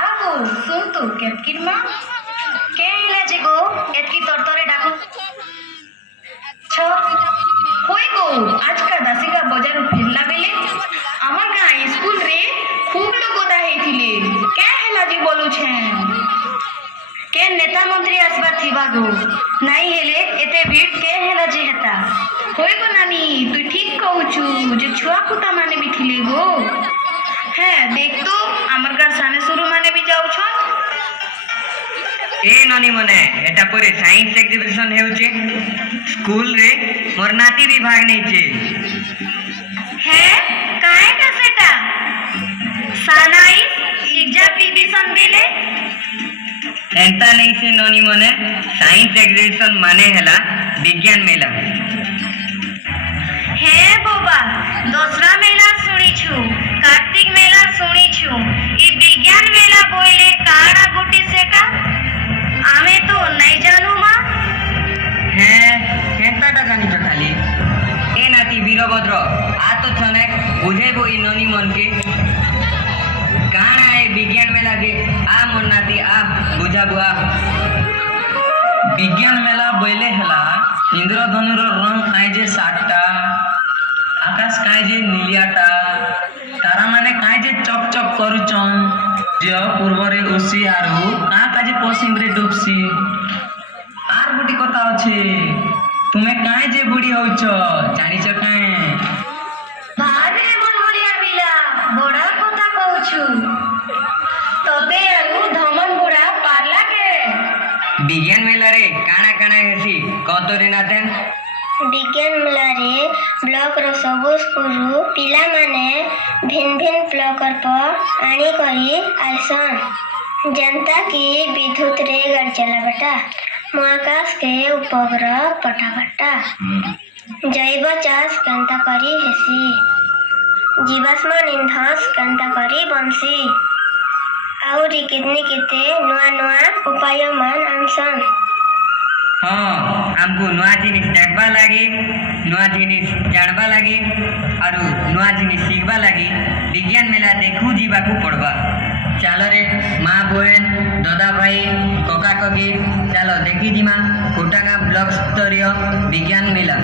आगो सुन तू केतकीर मा के इलाजे गो एतकी तोरतोरे डाको छ होई गो आज का दासी का बजार फिरला बेले আমার গাঁ স্কুল রে খুব লোক ওদা হেইছিলে কে হেলা জি বলু છે के नेता मंत्री आसबा थिबा गो नहीं हेले एते भीड़ के हेला जे हेता होई गो नानी तू ठीक कहूछु जे छुआ पुता माने भी थिले गो है देख तो हमर घर साने शुरू माने भी जाउ छ ए ननी मने एटा परे साइंस एग्जीबिशन हेउचे स्कूल रे मोर नाती भी भाग नहीं छे है काहे का सेटा सानाई एग्जीबिशन बेले एंता नहीं से ननी मने साइंस एग्जीबिशन माने हेला विज्ञान मेला हे बाबा दूसरा मेला सुनी छु कार्तिक मेला सुनी छु ई विज्ञान मेला बोले काड़ा गुटी से का आमे तो नहीं जानू मां है हेंता टा जानी छ खाली ए नाती वीरभद्र आ तो छने बुझेबो ई ननी मन के काना ए विज्ञान मेला के आ मोर नाती आ बुझाबो आ विज्ञान मेला बोले हेला इंद्रधनुर रंग काई जे 7टा आकाश काई जे नीलियाटा तारा माने काई जे चक चक करूचन जे पूर्व रे उसी आरु का काजे पश्चिम रे डुबसी आर गुटी कथा अछि तुमे काई जे बुढ़ी होउछ जानि छ काई भारे मन मोरिया पिला बड़ा कथा कहूछु तबे आरु धमन बुढ़ा पारला के विज्ञान मेला रे काना काना हेसी कतो रे नाथन विज्ञान मेलारे ब्लॉक रो सब स्कूल पिला माने भिन्न भिन्न ब्लॉकर पर आनी करी आइसन जनता की विद्युत रे गाड़ी चलावटा महाकाश के उपग्रह पठावटा जैव चाष केंता करी हेसी जीवाश्म ईंधन केंता करी बंसी आउरी कितने किते नुआ नुआ उपाय मान आनसन हाँ हमको नुआ जिनिस देखबा लागी नुआ जिनिस जानबा लागी और नुआ जिनिस सीखबा लागी विज्ञान मेला देखू जीवा को पड़बा चलो रे माँ बहन दादा भाई कका ककी चलो देखी जीमा कोटांगा ब्लॉक स्तरीय विज्ञान मेला।